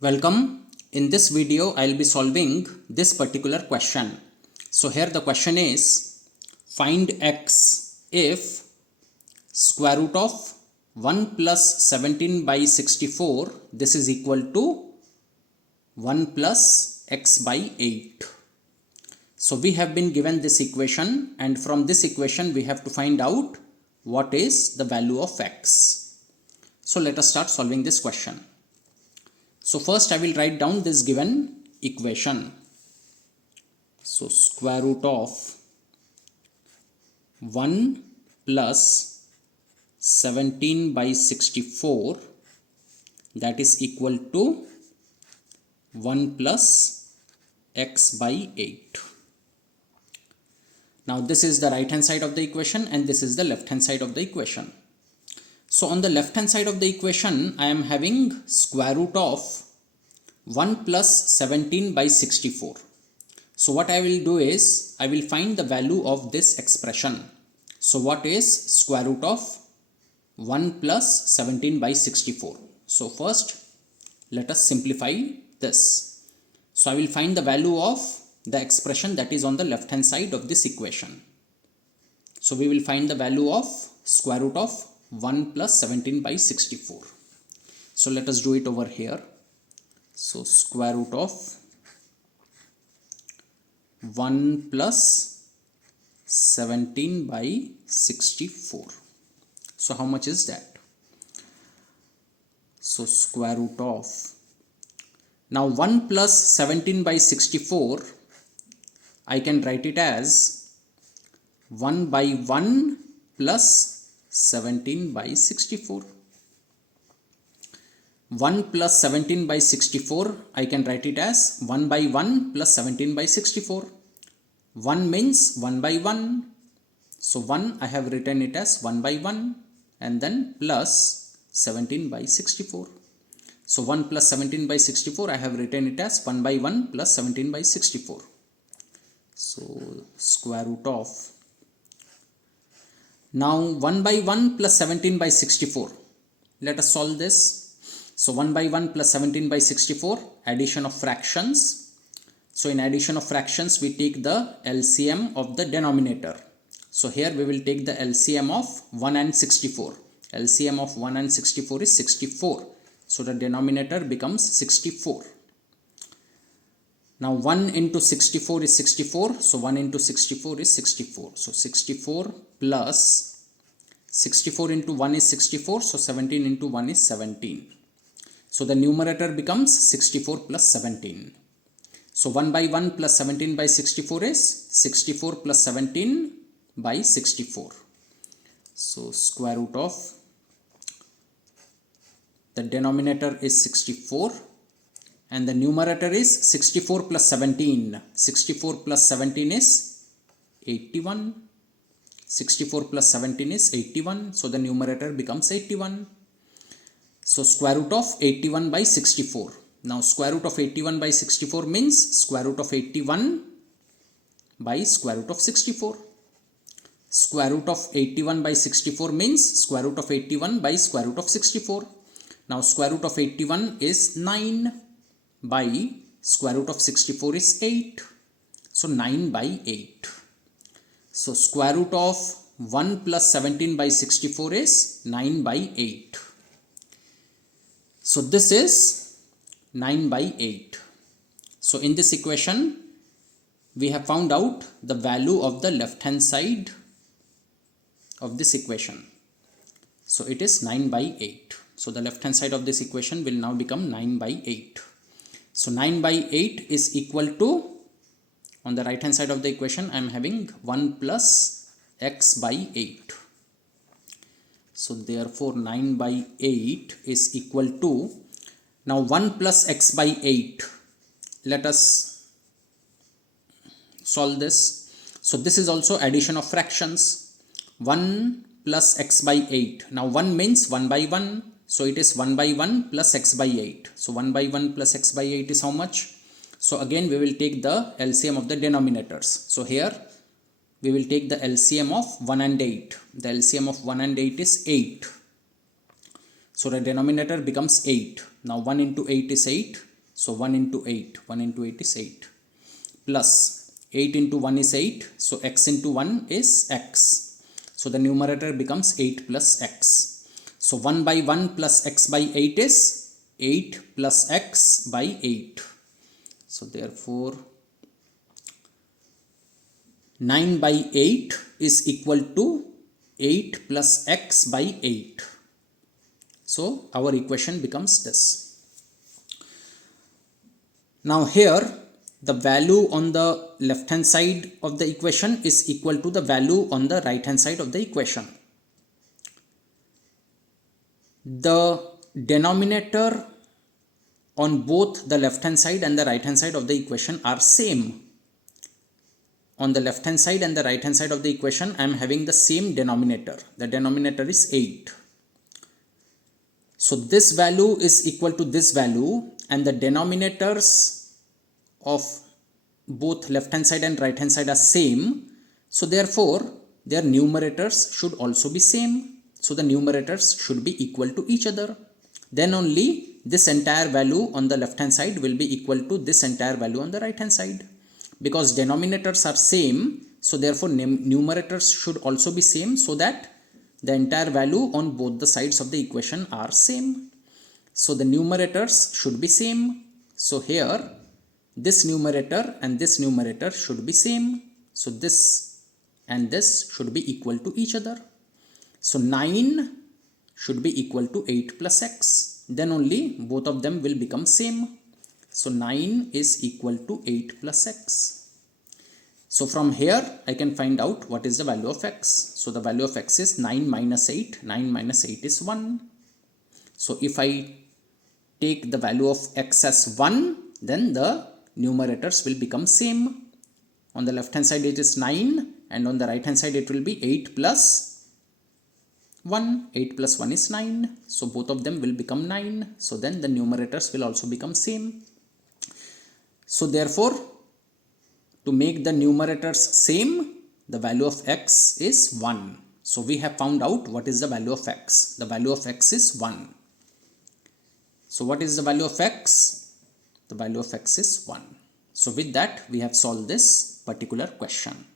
Welcome. In this video, I'll be solving this particular question. So here the question is, find x if square root of 1 plus 17 by 64, this is equal to 1 plus x by 8. So we have been given this equation, and from this equation we have to find out what is the value of x. So let us start solving this question. So first I will write down this given equation. So square root of 1 plus 17 by 64, that is equal to 1 plus x by 8. Now this is the right hand side of the equation and this is the left hand side of the equation. So on the left hand side of the equation, I am having square root of 1 plus 17 by 64. So what I will do is, I will find the value of this expression. So what is square root of 1 plus 17 by 64? So first, let us simplify this. So I will find the value of the expression that is on the left hand side of this equation. So we will find the value of square root of 1 plus 17 by 64. So let us do it over here. So square root of 1 plus 17 by 64. So how much is that? So square root of, now 1 plus 17 by 64, I can write it as 1 by 1 plus 17 by 64. 1 plus 17 by 64, I can write it as 1 by 1 plus 17 by 64. 1 means 1 by 1. So 1 I have written it as 1 by 1 and then plus 17 by 64. So 1 plus 17 by 64, I have written it as 1 by 1 plus 17 by 64. So square root of, now 1 by 1 plus 17 by 64. Let us solve this. So 1 by 1 plus 17 by 64, addition of fractions. So in addition of fractions, we take the LCM of the denominator. So here we will take the LCM of 1 and 64. LCM of 1 and 64 is 64. So the denominator becomes 64. Now 1 into 64 is 64. So 1 into 64 is 64. So 64 plus 64 into 1 is 64. So 17 into 1 is 17. So the numerator becomes 64 plus 17. So 1 by 1 plus 17 by 64 is 64 plus 17 by 64. So square root of, the denominator is 64 and the numerator is 64 plus 17. 64 plus 17 is 81. 64 plus 17 is 81. So the numerator becomes 81. So square root of 81 by 64. Now square root of 81 by 64 means square root of 81 by square root of 64. Square root of 81 by 64 means square root of 81 by square root of 64. Now square root of 81 is 9 by square root of 64 is 8. So 9 by 8. So square root of 1 plus 17 by 64 is 9 by 8. So this is 9 by 8. So in this equation, we have found out the value of the left hand side of this equation. So it is 9 by 8. So the left hand side of this equation will now become 9 by 8. So 9 by 8 is equal to, on the right hand side of the equation, I am having 1 plus x by 8. So therefore 9 by 8 is equal to, now 1 plus x by 8. Let us solve this. So this is also addition of fractions. 1 plus x by 8. Now 1 means 1 by 1. So it is 1 by 1 plus x by 8. So 1 by 1 plus x by 8 is how much? So again we will take the LCM of the denominators. So here we will take the LCM of 1 and 8. The LCM of 1 and 8 is 8. So the denominator becomes 8. Now 1 into 8 is 8. So 1 into 8, 1 into 8 is 8, plus 8 into 1 is 8, so x into 1 is x. So the numerator becomes 8 plus x. So 1 by 1 plus x by 8 is 8 plus x by 8. So therefore 9 by 8 is equal to 8 plus x by 8. So our equation becomes this. Now here the value on the left hand side of the equation is equal to the value on the right hand side of the equation. The denominator on both the left hand side and the right hand side of the equation are same. On the left hand side and the right hand side of the equation, I am having the same denominator. The denominator is 8. So this value is equal to this value, and the denominators of both left hand side and right hand side are same. So therefore their numerators should also be same. So the numerators should be equal to each other. Then only this entire value on the left hand side will be equal to this entire value on the right hand side. Because denominators are same, so therefore numerators should also be same, so that the entire value on both the sides of the equation are same. So the numerators should be same. So here this numerator and this numerator should be same. So this and this should be equal to each other. So 9 should be equal to 8 plus x. Then only both of them will become same. So 9 is equal to 8 plus x. So from here I can find out what is the value of x. So the value of x is 9 minus 8. 9 minus 8 is 1. So if I take the value of x as 1, then the numerators will become same. On the left hand side it is 9, and on the right hand side it will be 8 plus 1. 8 plus 1 is 9. So both of them will become 9. So then the numerators will also become same. So therefore, to make the numerators same, the value of x is 1. So we have found out what is the value of x. The value of x is 1. So what is the value of x? The value of x is 1. So with that, we have solved this particular question.